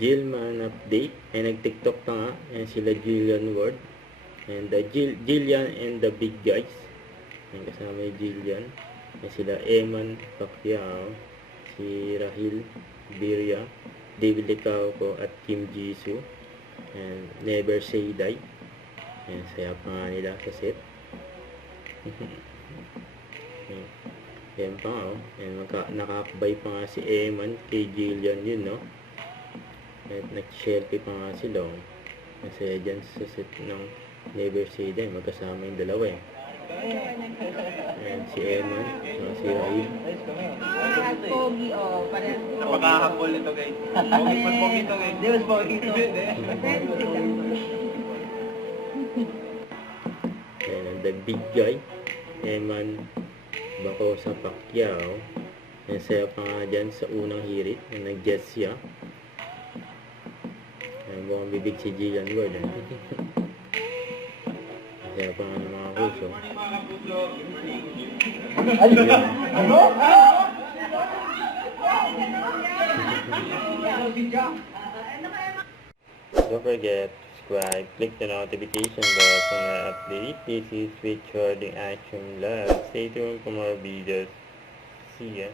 Jillman update. Ay nag-TikTok pa nga. Ayan sila Jillian Ward. And Jillian and the big guys. Ayan kasama yung Jillian. Ayan sila Eman Pacquiao. Si Rahil Birya. David Licauco at Kim Jisoo. And Never Say Die. Ayan, saya pa nga nila sa set. Ayan pa nga, oh. Ayan, nakakabay pa nga si Eman kay Jillian yun, no? At nag-selfie pa nga sila, oh. Masaya dyan sa set ng Never Say Die. Magkasama yung dalawa, eh. Ayan, si Eman, si Rahil. Pogi, oh. Napakahapol nito, guys. Pogi ito, guys. Hindi, mas pogi ito. Ayan, the big guy. Eman Bacosa Pacquiao. Ayan, saya pa nga dyan sa unang hirit na nag-jet siya. Ayan, bukhang bibig si Jillian Ward. Saya pa nga ng mga puso. Ano? Don't forget, subscribe, click the notification bell for more updates. This is Richard the Action Lab. Stay tuned for more videos. See ya.